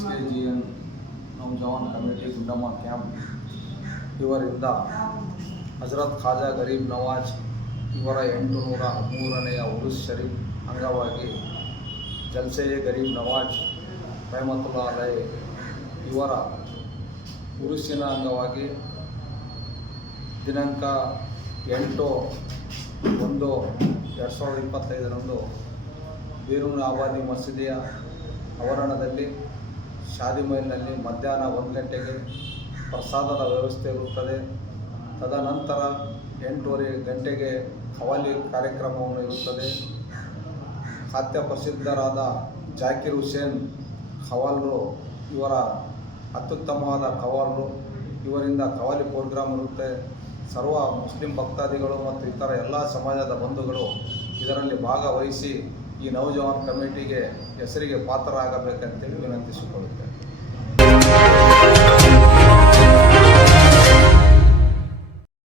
HKGN Naujawan committee Gundamma camp ಇವರಿಂದ ಹಜರತ್ ಖಾಜಾ ಗರೀಬ್ ನವಾಜ್ ಇವರ 813ನೇ ಉರುಸ್ ಶರೀಫ್ ಅಂಗವಾಗಿ ಜಲ್ಸೆ ಗರೀಬ್ ನವಾಜ್ ರಹಮತುಲ್ಲಾ ಅಲೈ ಇವರ ಉರುಸಿನ ಅಂಗವಾಗಿ ದಿನಾಂಕ 8/1/2025 ಬೀರೂರು ಆಬಾದಿ ಮಸೀದಿಯ ಆವರಣದಲ್ಲಿ ಶಾದಿ ಮಹಲ್ನಲ್ಲಿ ಮಧ್ಯಾಹ್ನ 1 ಗಂಟೆಗೆ ಪ್ರಸಾದದ ವ್ಯವಸ್ಥೆ ಇರುತ್ತದೆ. ತದನಂತರ 8:30 ಗಂಟೆಗೆ ಖವಾಲಿ ಕಾರ್ಯಕ್ರಮವನ್ನು ಇರುತ್ತದೆ. ಖಾತ್ಯ ಪ್ರಸಿದ್ಧರಾದ ಜಾಕಿರ್ ಹುಸೇನ್ ಖವಾಲ್ರು ಇವರ ಅತ್ಯುತ್ತಮವಾದ ಖವಾಲ್ರು, ಇವರಿಂದ ಖವಾಲಿ ಪ್ರೋಗ್ರಾಮ್ ಇರುತ್ತೆ. ಸರ್ವ ಮುಸ್ಲಿಂ ಭಕ್ತಾದಿಗಳು ಮತ್ತು ಇತರ ಎಲ್ಲ ಸಮಾಜದ ಬಂಧುಗಳು ಇದರಲ್ಲಿ ಭಾಗವಹಿಸಿ ಈ ನೌಜವಾನ್ ಕಮಿಟಿಗೆ ಹೆಸರಿಗೆ ಪಾತ್ರರಾಗಬೇಕಂತೇಳಿ ವಿನಂತಿಸಿಕೊಳ್ಳುತ್ತೇವೆ.